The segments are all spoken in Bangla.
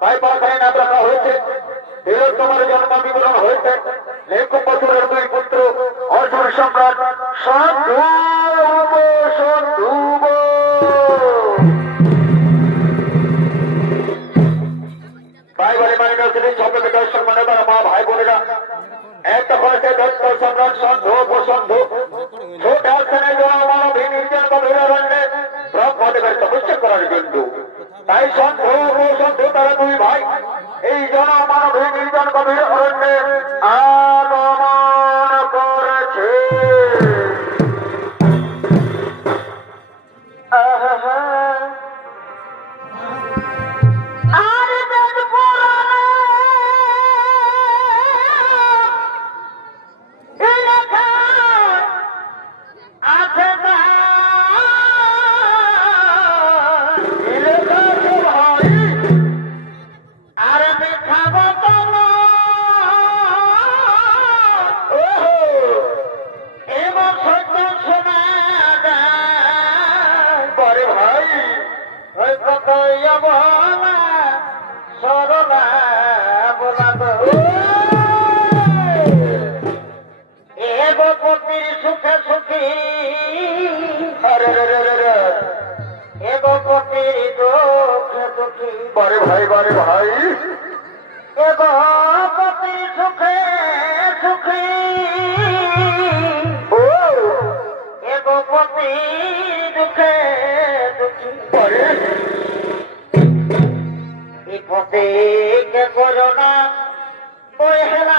তাই পাখায় নাম রাখা হয়েছে। তোমার জন্ম বিবরণ হয়েছে লেখক বছরের দুই পুত্র অসুর সম্রাট সন্ধুব সন্ধুব। তাই বলে মানে সকলকে দর্শক মানে মা ভাই বোনেরা একটা হয়েছে দত্ত সম্রাট সন্ধুব সন্ধু ছোট স্থানে জনমানব নির্জন গভীরণ্যে ব্রহ্মদেবের তপস্যা করার জন্য। তাই সন্ধুব সন্ধু তারা দুই ভাই এই জনমানব নির্জন গভীর অরণ্যে আগমন করেছে। সুখে সুখী বারে ভাই বারে ভাই পতি সুখে সুখী পতি দুঃখে দুঃখী পরে পতিকে করো না ওই হেলা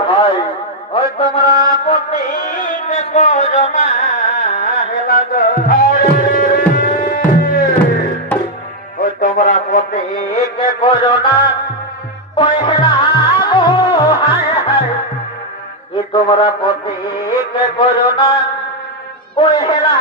ভাই ওই তোমরা পতিকে করো না হেলা ওই তোমরা পতিকে করো না ওই হেলা হায় হায় তোমরা পতিকে করো না ওই হেলা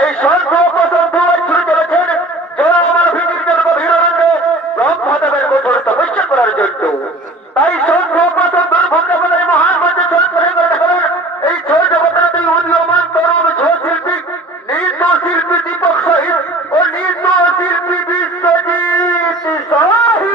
এই সন্ধু ছুটে চলেছেন জনমানব নির্জন গভীর অরণ্যে ব্রহ্মদেবের কঠোর তপস্যা করার জন্য। তাই সন্ধু ভদ্রপদের মহান মধ্যে দেখালেন এই ছয় জগতের দুই উদীয়মান তরুণ শিল্পী নৃত্য শিল্পী দীপক সহিত ও নৃত্য শিল্পী বিশ্বজিৎ সহিত।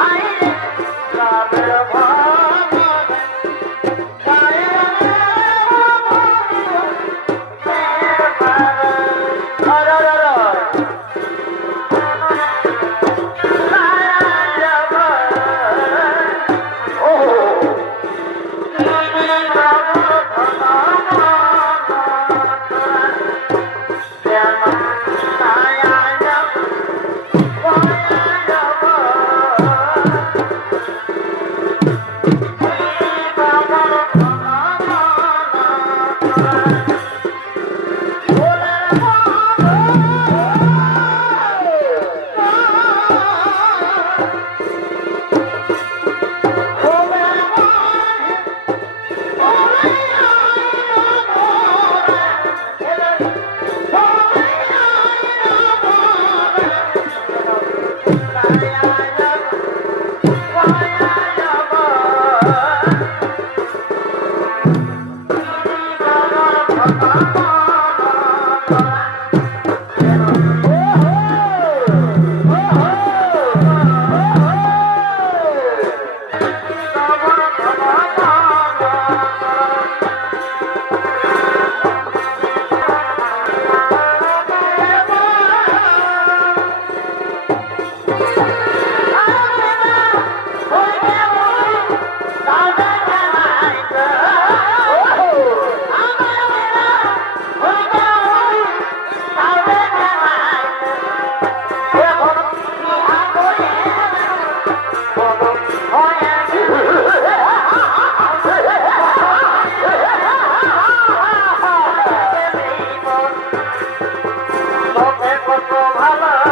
Hãy subscribe cho kênh Ghiền Mì Gõ để không bỏ lỡ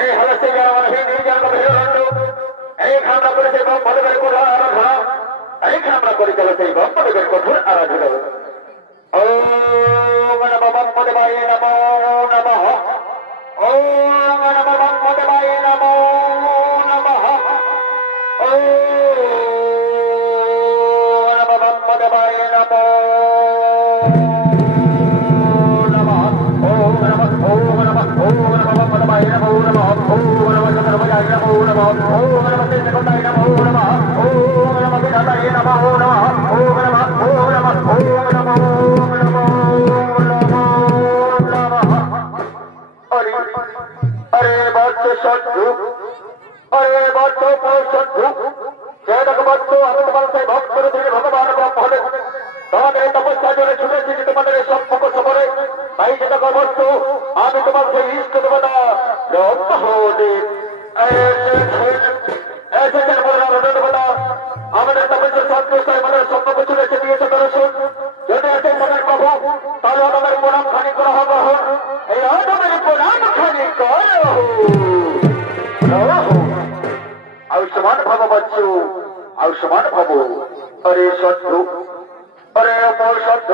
এই হলো সেই আমার নির্জন গভীরণ্ড এইখানে আমরা করেছি ব্রহ্মদেবের কঠোর আরাধনা এইখানে আমরা করে চলে সেই ব্রহ্মদেবের কঠোর আরাধনা ওম নমঃ ব্রহ্মদেবায় নমো নমঃ ওম নমঃ ব্রহ্মদেবায় নমো নমঃ ওম নমঃ ব্রহ্মদেবায় নমো তোমাদের তপস্যা জন্য ছুটেছি তোমাদের সম্পর্ক সফরে তাই যেটা করবো আমি তোমার সেই ইষ্ট দেবতা ব্রহ্মদেব দেবতা আমাদের তপস্যা সন্তুষ্ট আমাদের সম্পর্ক ছুটেছে দিয়েছে দর্শন যদি আছে মনের প্রভু তাহলে আমাদের প্রণাম খানি করা হবে এই আমাদের প্রণাম খানি করো আয়ুষ্মান ভাব বাচ্চু আয়ুষ্মান ভাব হরে সত্য হরে অপর সত্য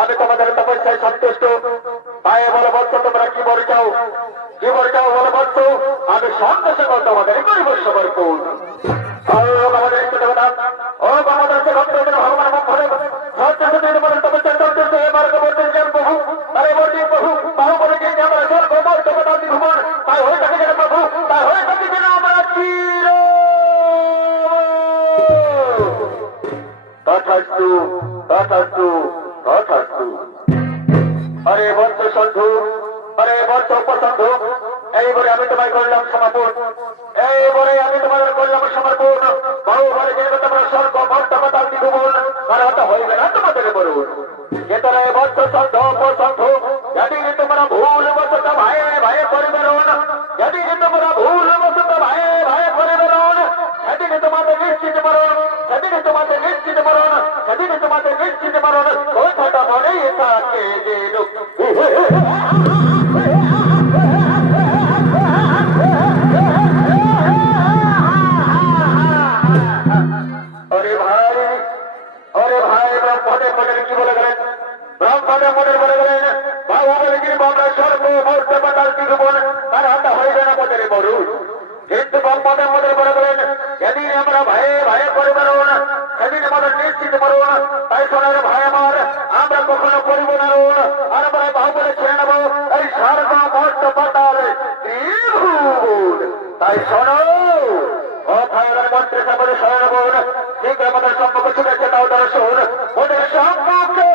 আমি তোমাদের তপস্যায় সন্তুষ্ট তাই বলে বলছো তোমরা কি বল চাও বলে বলছো আমি সন্তোষে বলতো আমাদের গরিব সবার কোন আমাদের ইষ্ট দেবতা ও আমাদের ভক্তদের ভগবান সন্তুষ্ট তোমাদের তপস্যায় সন্তুষ্ট মার্গ বলতে যেন প্রভু তাই বলছি প্রভু তাও বলে যে আমরা স্বর্গ দেবতা ভুবন তাই হয়ে থাকে যেন প্রভু তাই হয়ে থাকে যেন আমরা চির তথাস্তু তথাস্তু তথাস্তু হরে বন্ধু সন্ধু হরে বন্ধু উপসন্ধু এইবারে আমি তোমায় করলাম সমর্পণ এইবারে আমি তোমাদের করলাম সমর্পণ বহু বলে যে তোমরা স্বর্গ বর্তমাতাল ভুবন কার হতে হইবে না তোমাদের বলুন যে তারা বন্ধু সন্ধু উপসন্ধু যদি তোমরা ভুল বসত ভাই ভাই করিবে যদি তোমরা ভুল বসত ভাই ভাই করিবে সেদিন তোমাদের নিশ্চিত মরণ সেদিন তোমাদের নিশ্চিত মরণ সেদিন তোমাদের নিশ্চিত মরণ কথাটা মনেই থাকে যে ব্রহ্মদেব মনের কি বলে গেলেন ব্রহ্মদেব মনের বলে গেলেন বাবু বলে যে আমরা সর্ব দেবতার জীবন তার হাতে হইবে না মনের মরুন কিন্তু ব্রহ্মদেব মনের বলে গেলেন যেদিন আমরা ভাইয়ে ভাইয়ে করে বেরোন সেদিন আমাদের নিশ্চিত মরুন তাই শোনার ভাই আমার আমরা কখনো করিব না আর আমরা বাহু বলে ছেড়ে নেবো এই স্বর্গ মর্ত পাতাল তাই শোনো মন্ত্রে সামনে শরণ বোন শীঘ্র আমাদের সম্পর্ক ছুটেছে তাও দর্শন ওদের সম্পর্কে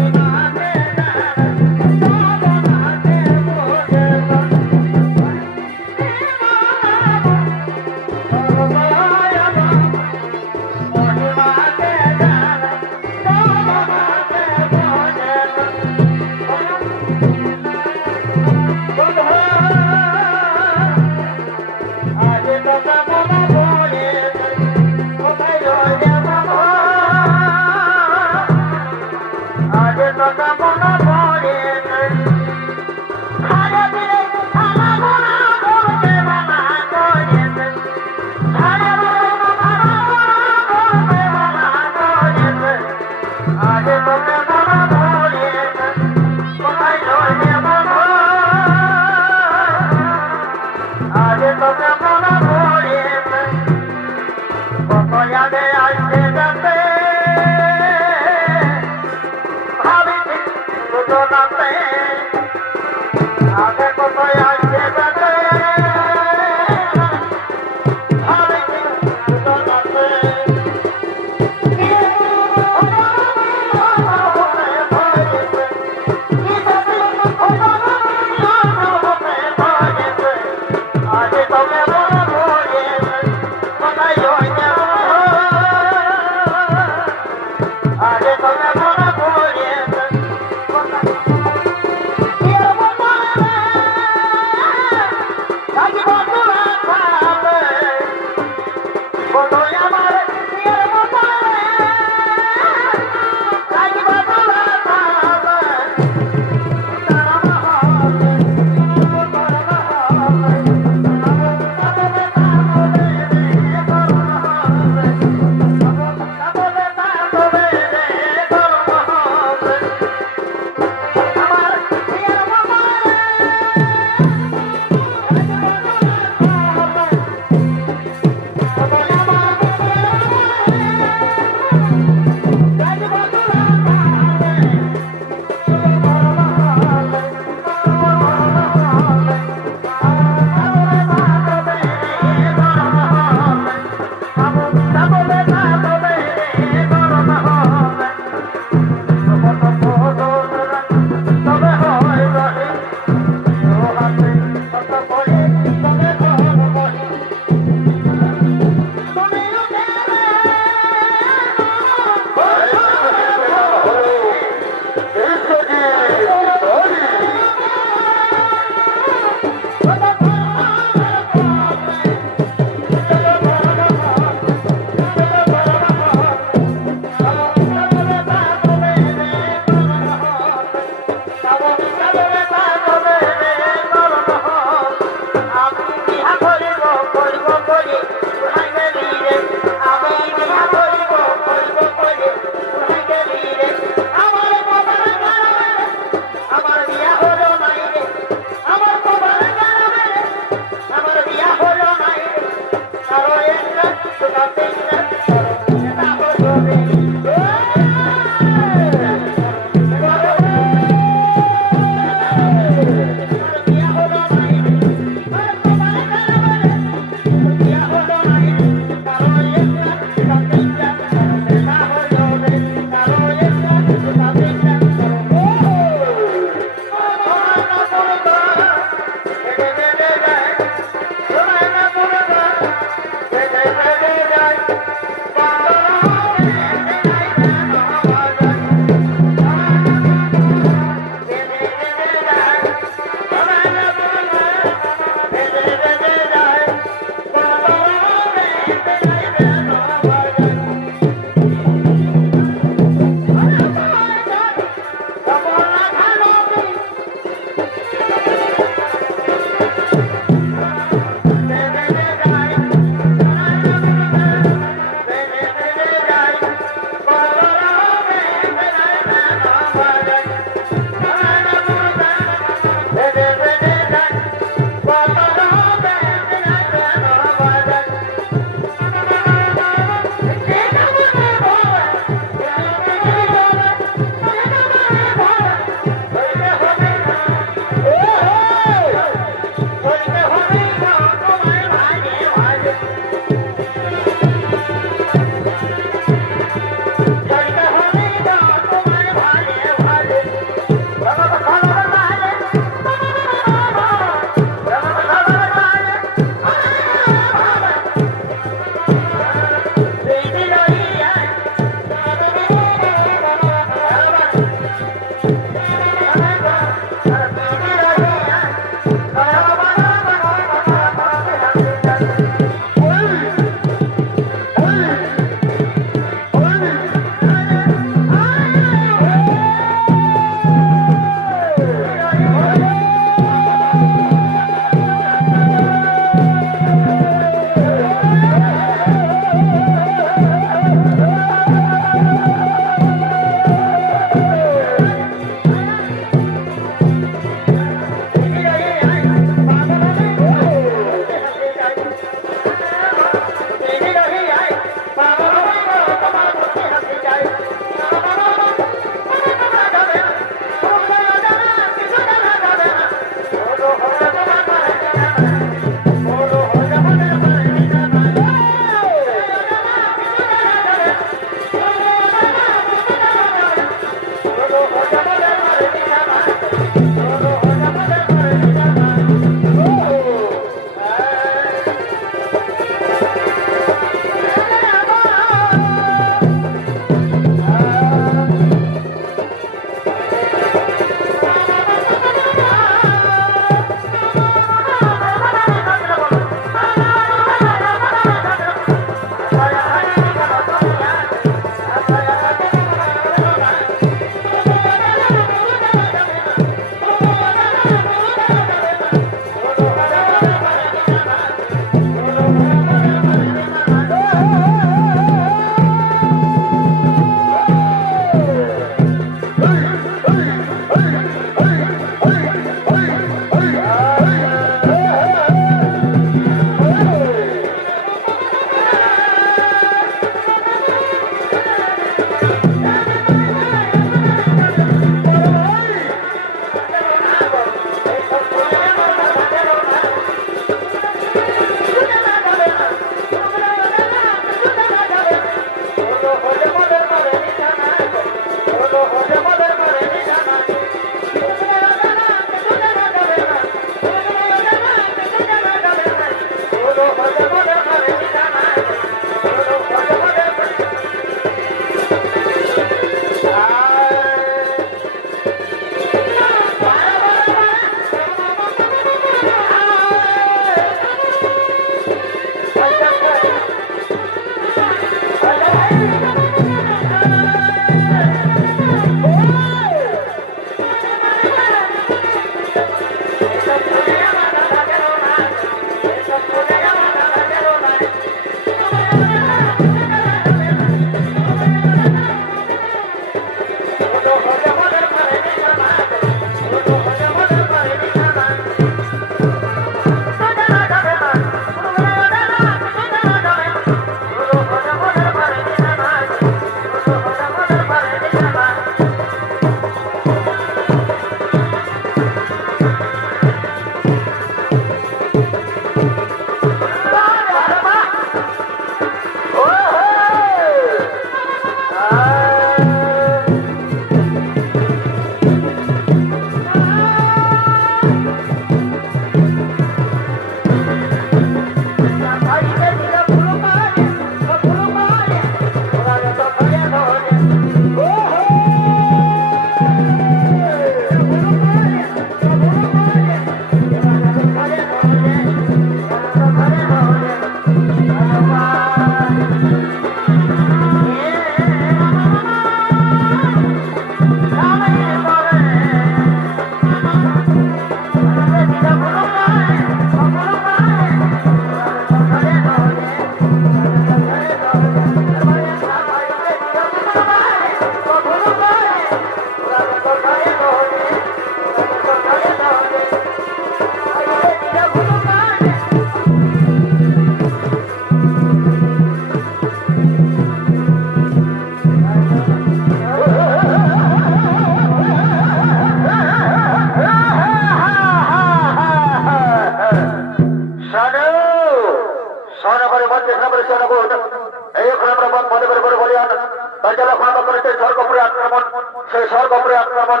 আক্রমণ, সেই স্বর্গপুরে আক্রমণ,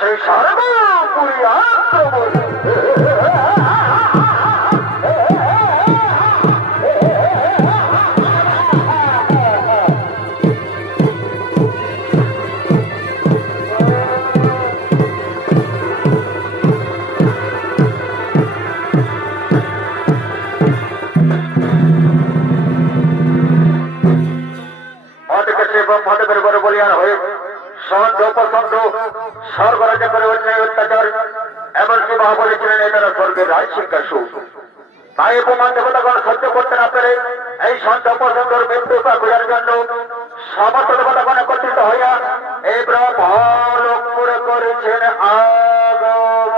সেই সর্বপুরী আক্রমণ। ব্রহ্মাদেবের ঘরে বলিয়ান হয়ে সন্দ অপছন্দ স্বর্গরাজ্য করে অন্যায় অত্যাচার, এমনকি মহাবলী ছিলেন এটারা স্বর্গের রাজ সিংহাসন। তাই প্রমাণ দেবতাগণ সহ্য করতে না পেরে এই সন্দ অপছন্দর মৃত্যু খোঁজার জন্য সমস্ত দেবতাগণ একত্রিত হইয়া এই ব্রহ্মলোকপুরে করেছেন আগমন।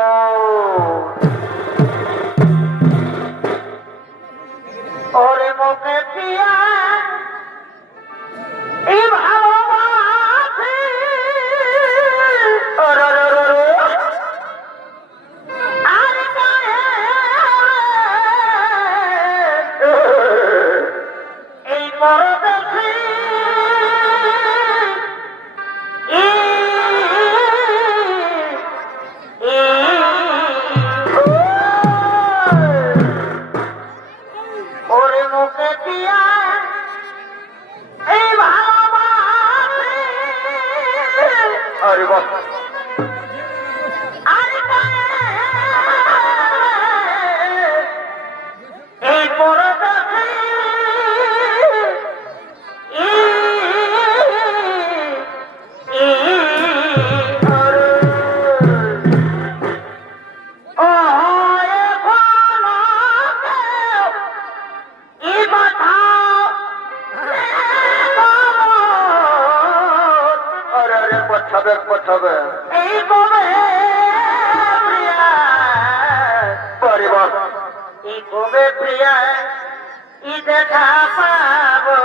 ওরে মুখে পিয়া এই ভালোবাসি, এই পরদেশি ওরে মুখে দিয়া এই ভালোবাসি। আরে বাহ, এই পরদেশি এই কবে পরিবার, এই কবে প্রিয়া ই দেখা পাবো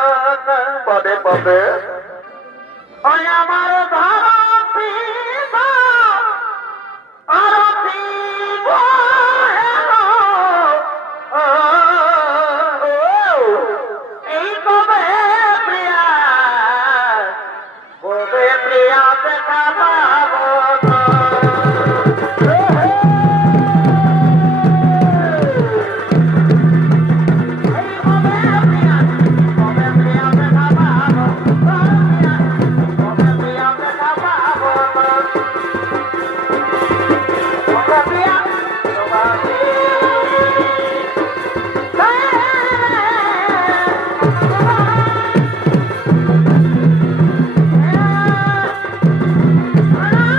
পদে পদে। ওই আমার এই কবে প্রিয়া, কবে প্রিয়া দেখা পাবো। Oh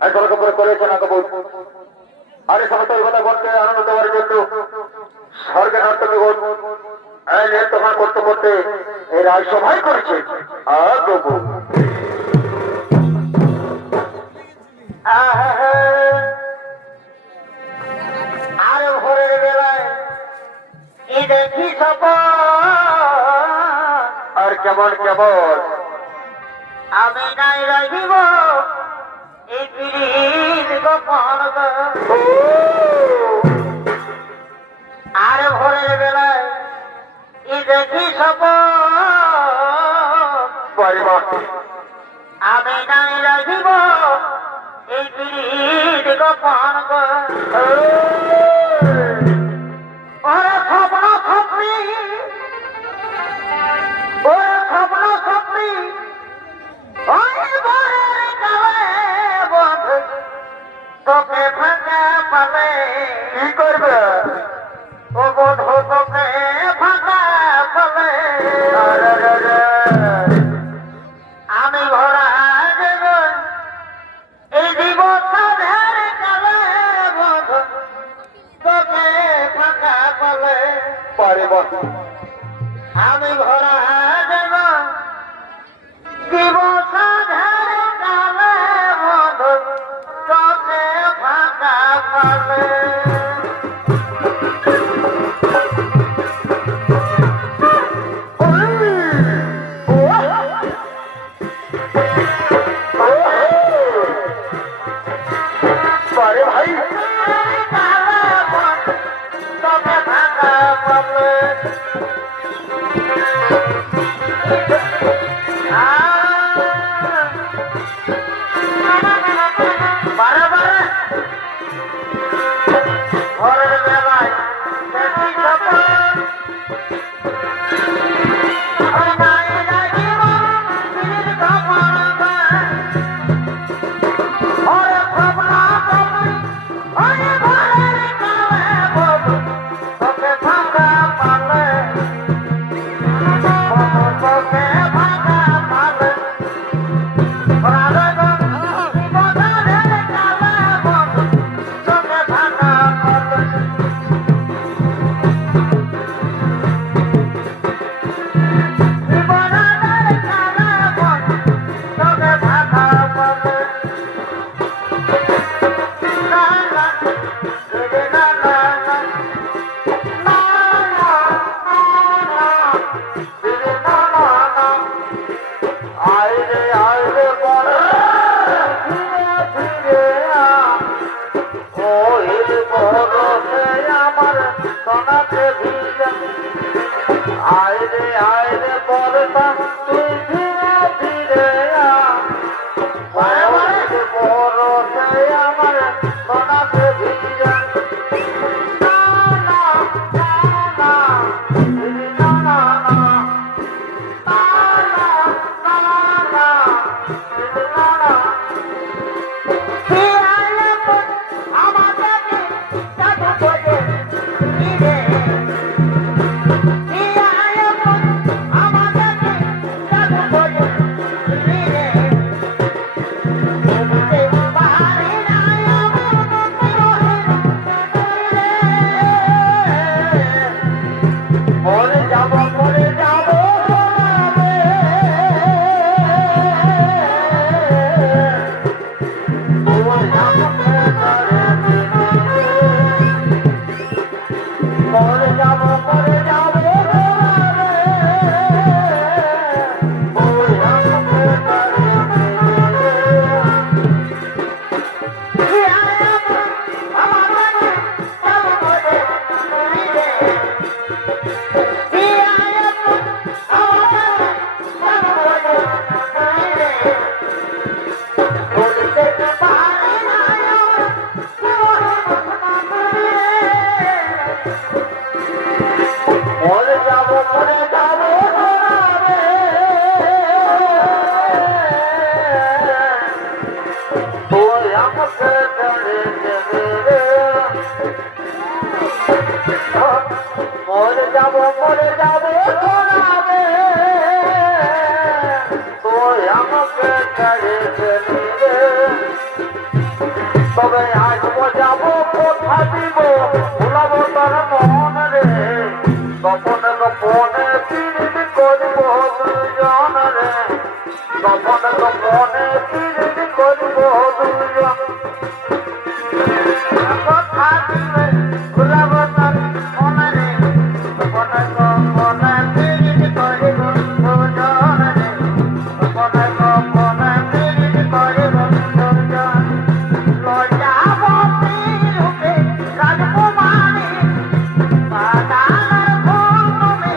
একজনকে করে করেছে না কবুল আরে সমস্ত কথা করতে আনন্দ দেওয়ার জন্য স্বর্গের নর্তকী তোমার করতে করতে এই রায় সভাই করেছে আর প্রভু আর ভোরের বেলায় কি দেখি সব আর কেমন কেমন আমি নাই রাখিব এই পিড়ির গোপন আর ভোরের বেলায় কি দেখি সব আমি নাই রাখিব এই পিড়ির গোপন ওরে খবর খবরি ওরে খবর খবরি তোকে ফাঁকা পালে কি করবে ও বধু তোকে ফাঁকা পালে আমি ভরা দেব এই জীবনের কালে বধু তোকে ফাঁকা পালে পারে আমি ভরা দেব জীবনের কালে বধু তোকে ফাঁকা পালে তবে আসবো যাবো কোথা দিব ভুলাবো তার মন রে গোপনে গোপনে পিরিতি করব দুজন রে গোপনে গোপনে পিরিতি করব দুজন কথা দিবে ভুলাবো তার মন রে গোপনে গোপনে পিরিতি করব দুজন রে গোপনে গোপনে পিরিতি করব দুজন লজ্জাবতী রূপে রাজকুমারী বাগানের ফুল তুমি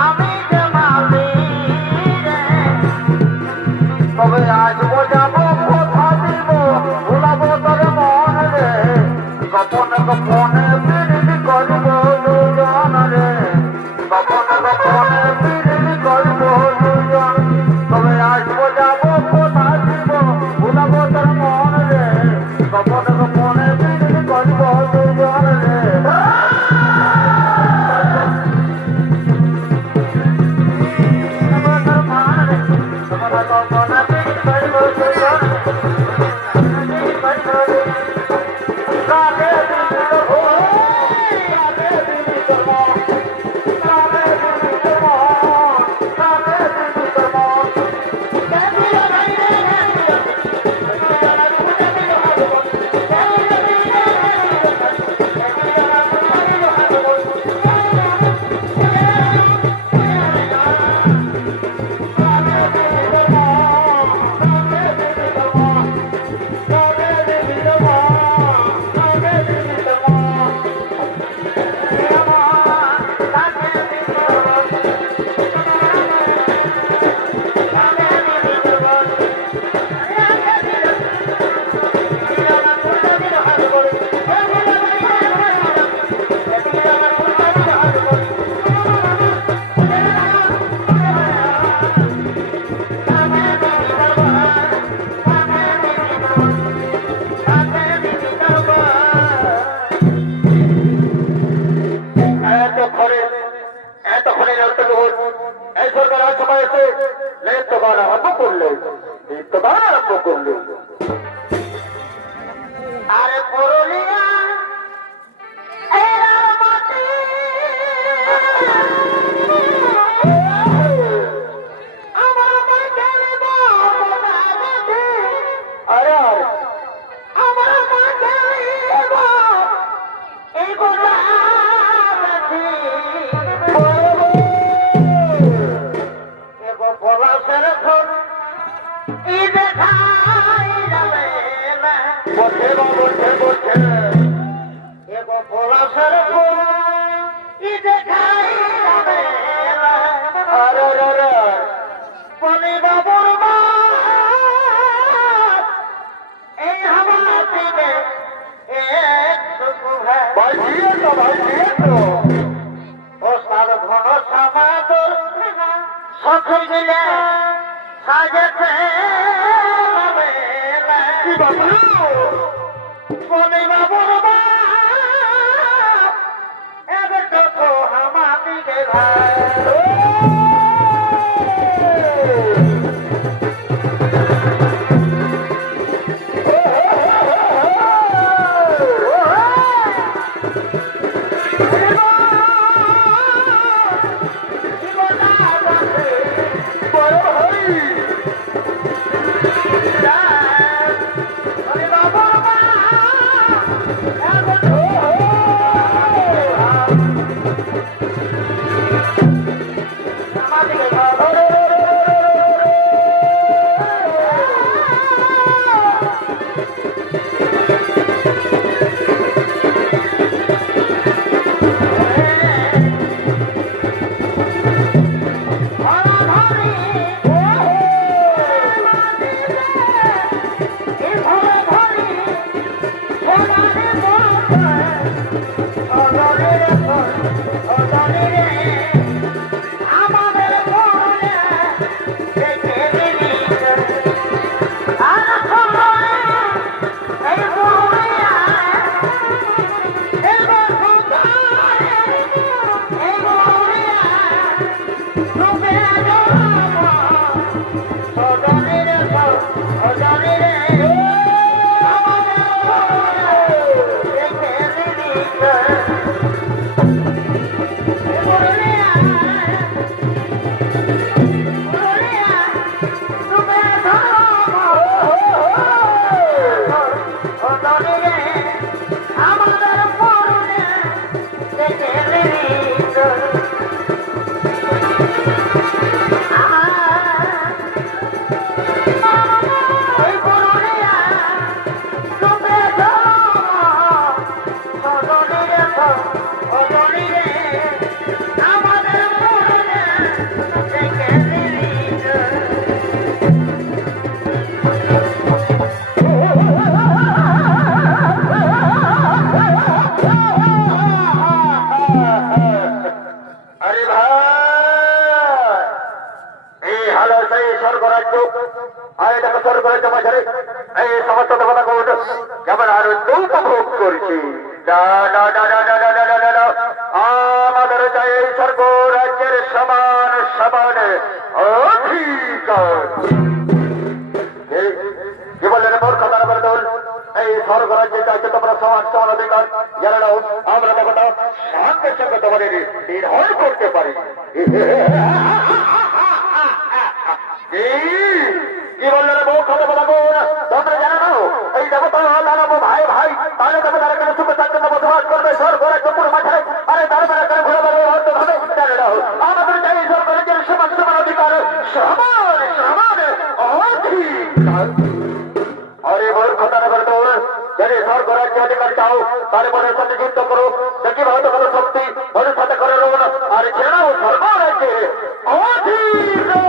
আমি যে মালি রে তবে আসবো যাবো কোথা দিব ভুলাবো তোর মন রে গোপনে গোপনে পিরিতি করব দুজন রে গোপনে গোপনে পিরিতি করব দুজন তবে আসবো যাবো কোথা দিব ভুলাবো তোর মন রে গোপনে গোপনে পিরিতি করব দুজন রে আরে পুরুলিয়া এরা মাটি আমার মাঝে আরে আমার মাঝে এই গোলা এগো পলাশের ফোন ই দেখাই যাবে না বসে বসে বসে এগো পলাশের ফোন ই দেখাই যাবে না আরে রে বলি বাবুর মা এই হাওয়া দিবে এক সুখু হ্যাঁ ভাই দিয়ে তো ও সার ঘন সামাদর সখী দিলে সাজেছে কি বাবু বলি বাবুর মা এবার তো হামা দিকে ভাই স্বর করেছে মাঝারে এই সমস্ত দেবতা কোন কেমন আনন্দ উপভোগ করছি আমাদের চাই এই স্বর্গ রাজ্যের সমান সমান অধিকার। কি বললেন মোর কথার করে দোল এই স্বর্গ রাজ্যে চাইছে তোমরা সমান সমান অধিকার জেনে নাও আমরা দেবতা সঙ্গে সঙ্গে তোমাদের নির্ভর করতে পারি। কি বললেন বউ কথা বলা বোন তোমরা জানো না এই দেবতা দাঁড়াবো ভাই ভাই তাহলে দেবতারা কেন সুখে থাকতে বসবাস করবে স্বর্গ রাজ্য পুরো মাঠে আরে তারপরে কেন ঘুরে বেড়াবে অর্থভাবে জানে নাও আমাদের চাই স্বর্গ রাজ্যের সমান সমান অধিকার সমান সমান অধিকার। আরে মোর কথার করে দোল যদি স্বর্গ রাজ্য অধিকার চাও তাহলে মনের সাথে যুদ্ধ করো দেখি ভালো ভালো শক্তি মনের সাথে করে রোন আর জেনাও স্বর্গ রাজ্যে অধিকার।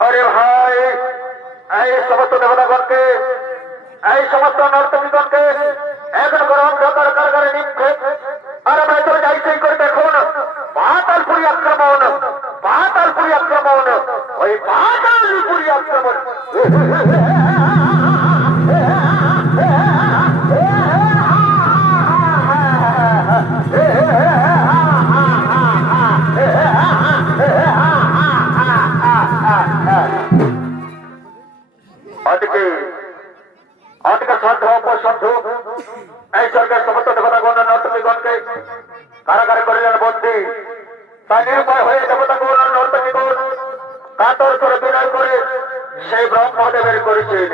अरे भाई এই সমস্ত দেবতাগণকে এই সমস্ত নর্তকীগণকে এখন গরম ঢাকার কারাগারে নিক্ষেপ আর আমরা চলে যাই সেই করে দেখুন পাতালপুরি আক্রমণ ওই পাতালপুরি আক্রমণ। এই সরকার সমস্ত দেবতাগণ নর্তকীগণকে কারাগারে করিলেন বন্দী তাই নির্ভয় হয়ে দেবতাগণ নর্তকীগণ কাতর করে বিনয় করে সেই ব্রহ্মদেবের করেছিলেন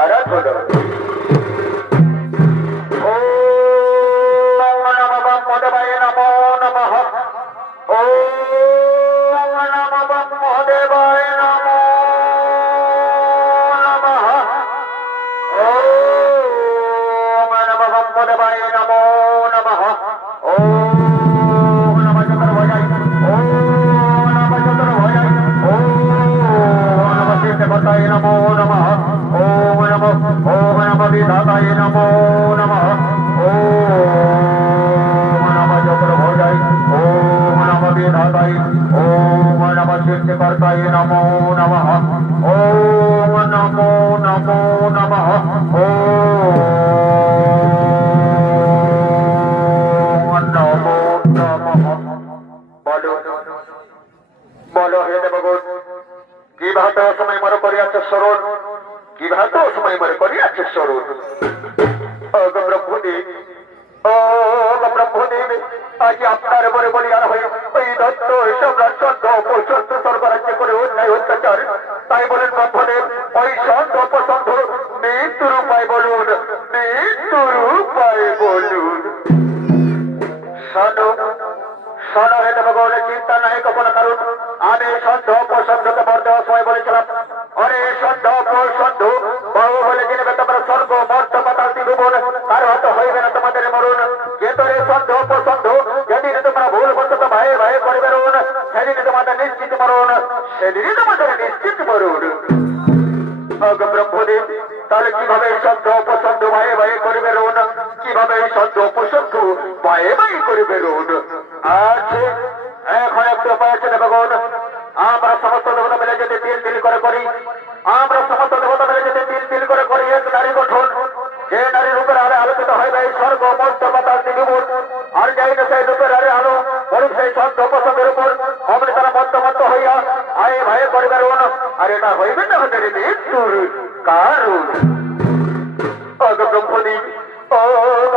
আরাধনা। ওম নমঃ ব্রহ্মদেবায় নমো নমঃ। ওম নমঃ ব্রহ্মদেবায় নমো নমঃ। ওম নমঃ ব্রহ্মদেবায় নমো নমঃ। ওম নমঃ চতুর্ভুজায়। ওম নমঃ চতুর্ভুজায়। ওম নমঃ সিদ্ধকর্তায় নমো নমঃ। ওম নমঃ বিধাতায় নমো নমঃ। ওম নমঃ চতুর্ভুজায়। ওম নমঃ বিধাতায়। ওম নমঃ সিদ্ধকর্তায় নমো নমঃ। ওম নমো নমো নমঃ। ওম নমো নমঃ। বলো বলো হে দেবগণ কিভাবে সময় মনে করিয়াছে স্মরণ, কিভাবে সময় মনে করিয়াছে স্মরণ। ব্রহ্মদেব আজ আপনার মনে বলিয়ার হয়ে ওই দত্ত সম্রাট চন্দ্র পর্যন্ত সর্বরাজ্যে করে অন্যায় অত্যাচার, তাই বলেন ব্রহ্মদেব ওই সন্ধ্য অপসন্ধ মৃত্যুর উপায় বলুন। মৃত্যুর উপায় বলুন। শোনো শোনো হে দেবগণ, চিন্তা নাই কখনো কারণ। আমি সন্ধ প্রসন্ধকে বর দেওয়ার সময় বলেছিলাম, অরে সন্ধ প্রসন্ধ বহু বলে জেনে তোমরা স্বর্গ মর্ত পাতাল ত্রিভুবন তার হয়তো হইবে না তোমাদের মরণ। যেতরে সন্ধ প্রসন্ধ যেদিন তোমরা ভুল বসত ভাই ভাই করবে রুন, সেদিন তোমাদের নিশ্চিত মরণ, সেদিনই তোমাদের নিশ্চিত মরণ। ব্রহ্মদেব, তাহলে কিভাবে সন্ধ পছন্দ ভাই ভাই করবে রুন? কিভাবে সন্ধ পছন্দ ভাই ভাই করবে রুন? আছে এখন একটু উপায় আছে দেবগণ। আমরা সমস্ত দেবতা মিলে যদি তিল তিল করে করি, আমরা সমস্ত দেবতা মিলে যদি তিল তিল করে করি এক নারী গঠন, যে নারী রূপের আরে আলোচিত হইবে এই স্বর্গ মর্ত পাতাল ত্রিভুবন, আর যাই না সেই রূপের আরে আলো বলুন সেই সন্ধ পছন্দের উপর অমনি তারা মত্ত হইয়া আয়ে ভাই করবে রুন। আর এটা হইবে না হতে মৃত্যুর কারণ। ব্রহ্মদেব,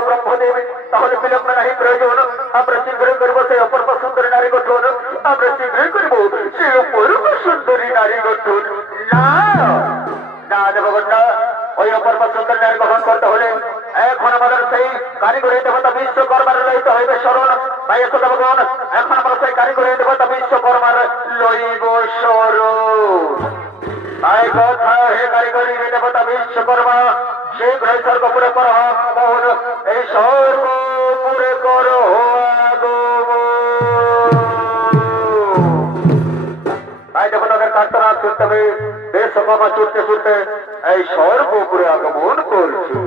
ব্রহ্মদেব, তাহলে বিলম্ব নাহি প্রয়োজন। আমরা শীঘ্রই করব সেই অপূর্ব সুন্দরী নারী গঠন। আমরা শীঘ্রই করব সেই অপূর্ব সুন্দরী নারী গঠন। না না দেবগণ না, ওই অপূর্ব সুন্দরী নারী গঠন করতে হলে এখন আমাদের সেই কারিগরি দেবতা বিশ্বকর্মার লইতে হইবে স্মরণ। তাই এসো দেবগণ, এখন আমরা সেই কারিগরি দেবতা বিশ্বকর্মার লইব স্মরণ। তাই কথা হে কারিগরি দেবতা বিশ্বকর্মা, শীঘ্রই স্বর্গপুরে কর আগমন, এই স্বর্গপুরে কর আগমন। তাই দেবতাদের কার্তনা ছুটতে হবে, বিশ্বকর্মা ছুটতে ছুটতে এই স্বর্গপুরে আগমন করছে।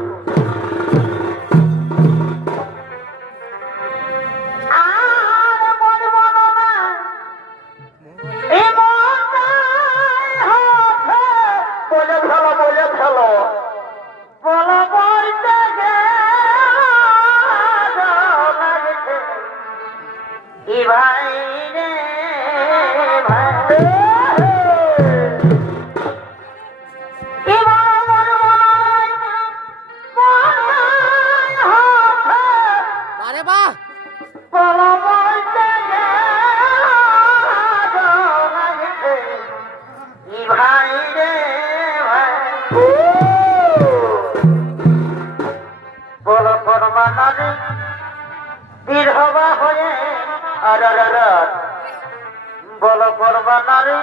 বল করবা নারী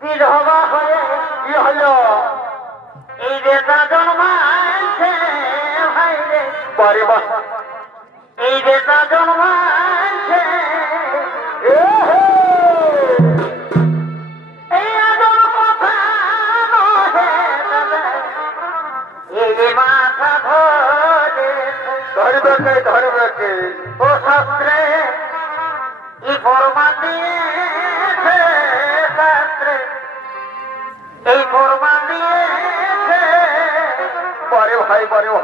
বিধবা হয়ে কি হলো? এই বেটা জন্মাইছে ভাই রে, এই বেটা জন্মাইছে, এই আদর কথা নহে এই মাথা ধরবে ও শাস্ত্রে ই ফরমান দিয়েছে, শাস্ত্রে এই ফরমান দিয়েছে। পরে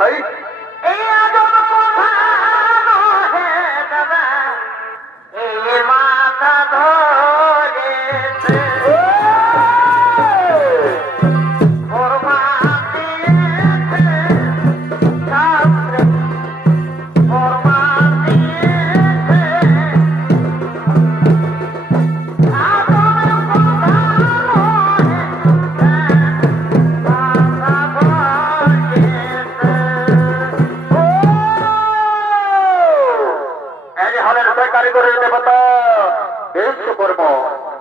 ভাই এই আদর কথা নহে দাদা, এই মাথা ধরেছে, ফরমান দিয়েছে শাস্ত্রে, ফরমান দিয়েছে। কারিগরের দেবতা বিশ্বকর্ম,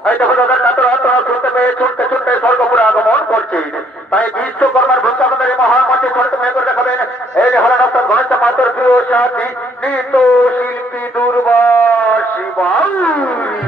এই দেবতাদের কাতর ছুটতে পেয়ে ছুটতে ছুটতে স্বর্গপুরে আগমন করছে। তাই বিশ্বকর্মার ভূমিকা আমাদের এই মহামঞ্চে ছুটতে মেয়ে করে দেখাবেন এই যে হলেন আপনার গণেশ মাতর প্রিয় সাথী নৃত্য শিল্পী দুর্বাসী বাউরি।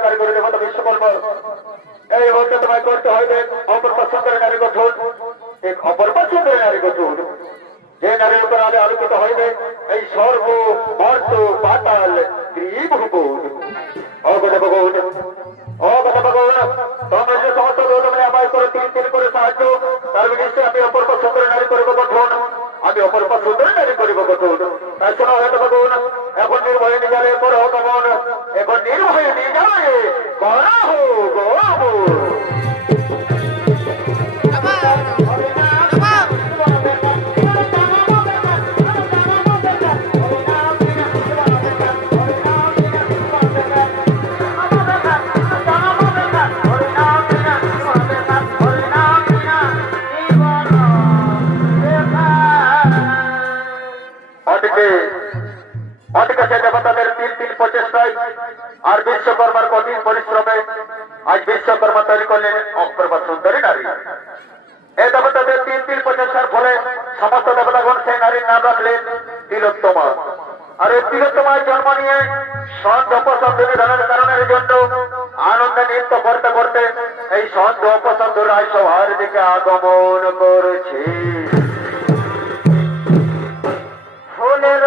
সহকারী করে দেবতা বিশ্বকর্ম এই মুহূর্তে তোমায় করতে হবে অপর পছন্দের নারী গঠন এক অপর পছন্দের নারী গঠন যে নারীর উপর আলে আলোকিত হইবে এই সর্ব মর্ত পাতাল ত্রিভুবন অগত ভগবান অগত ভগবান তোমরা যে সমস্ত লোকগুলো আমায় করে তিন তিন করে সাহায্য তার নিশ্চয় আমি অপর পছন্দের নারী করব গঠন আমি অপর পছন্দের নারী করব গঠন তাই শোনো হয়তো ভগবান এখন নির্ভয়ে নিজালে করো গমন এখন নির্ভয়ে নিজালে করো গমন দেবতাদের তিন তিন প্রচেষ্টায় আর বিশ্বকর্মার কঠিন পরিশ্রমে আজ বিশ্বকর্মা তৈরি করলেন অপূর্ব সুন্দরী নারী এই দেবতাদের তিন তিন প্রচেষ্টার ফলে সমস্ত দেবতাগণ সেই নারীর নাম রাখলেন তিলোত্তমা আর এই তিলোত্তমায় জন্ম নিয়ে সন্ধ্যা অপসন্ধনী ধরনের কারণের জন্য আনন্দে নৃত্য করতে করতে এই সন্ধ্যা অপসন্ধ রায় সভার দিকে আগমন করেছে ফুলের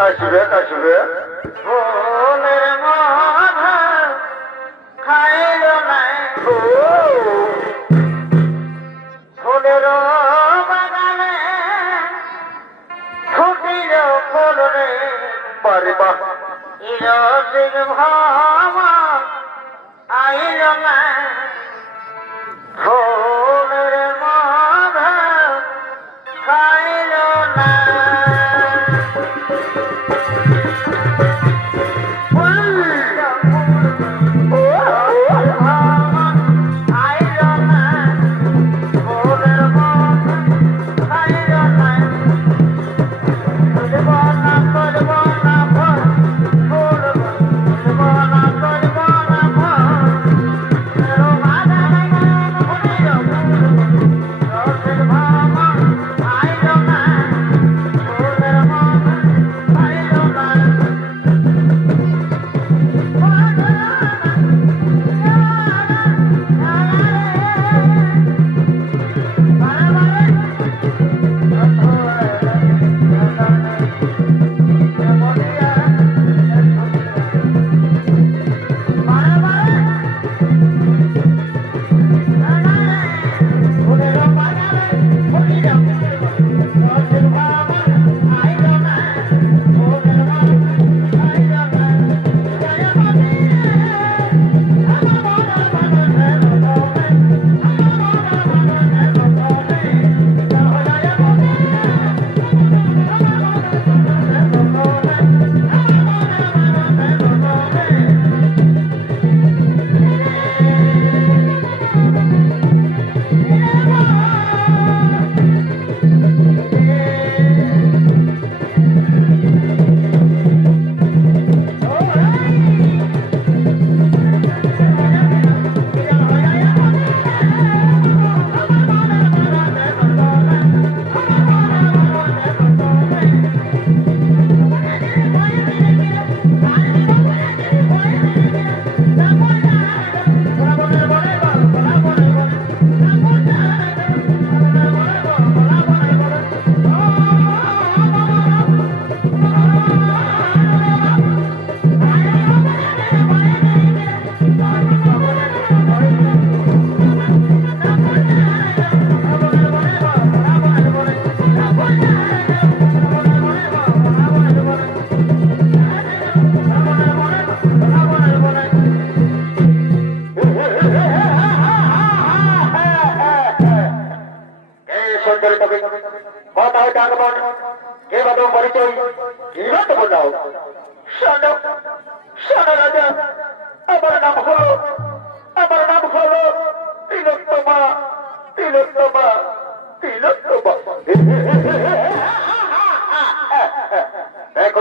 আসবে আসবে ফুলের মাথা খাইল না ফুলের বাগানে ফুটিল ফুল রে বারে বা ইরসিক ভামা আইল না ফুলের মাথা খাইল না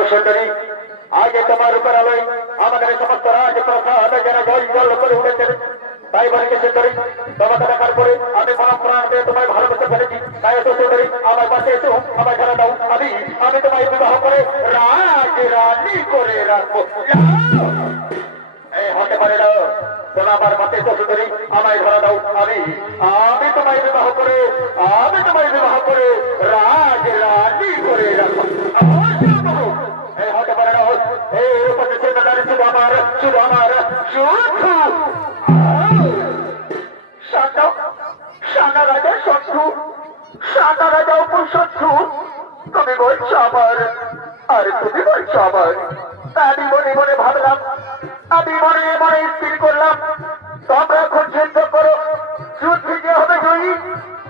সুন্দরী আজ তোমার উপর আলোয় আমাদের সমস্ত রাজ প্রসাদ তারা জল জল করে উঠেছেন। তাই বাড়িকে সুন্দরী তোমাকে দেখার পরে আমি মনে প্রাণ দিয়ে তোমায় ভালোবেসে ফেলেছি। তাই এসো সুন্দরী, আমার পাশে এসো, আমায় ছাড়া দাও। আমি তোমায় বিবাহ করে রাজ রানী করে রাখবো। হতে পারে না, তোমরা আমার পাশে এসো সুন্দরী, আমায় ধরা দাও। আমি তোমায় বিবাহ করে রাজ রানী করে রাখবো। হতে পারে না, এই রূপসী সুন্দরী শুধু আমার শুধু সাদা রাজা শত্রু, সাদা রাজা উপশত্রু। তুমি বলছো আমার, আর তুমি বলছো আমার। আমি মনে মনে ভাবলাম, আমি মনে মনে স্থির করলাম, তোমরা এখন যুদ্ধ করো, যুদ্ধে যে হবে জয়ী।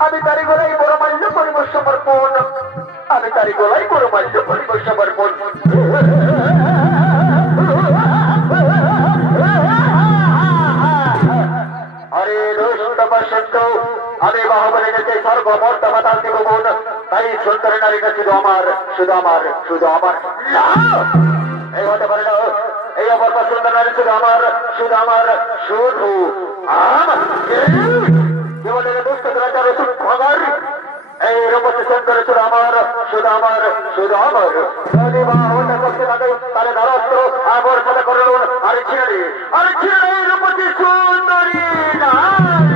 আমি তারি গোলাই বড় মাল্য করিব সমর্পণ, আমি তারি গোলাই বড় মাল্য করিব সমর্পণ। আরে দুষ্ট আমি বাহুবলে যেতে সর্বমর্তবা দান দিব বোন। তাই সুন্দরী নারীটা শুধু আমার এই হতে পারে না, এই অপরপর সুন্দর নারী শুধু আমার জীবনে দুষ্ট রাজা রসুন খবর। এই রূপসী সুন্দরী শুধু আমার যদি বাহুটা করতে থাকে তাহলে নরস্ত্র আবর সাথে করলুন। আরে ছেড়ে এই রূপসী সুন্দরী নারী।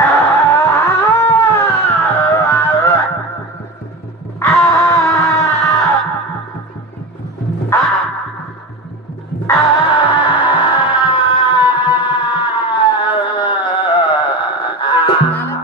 আহ!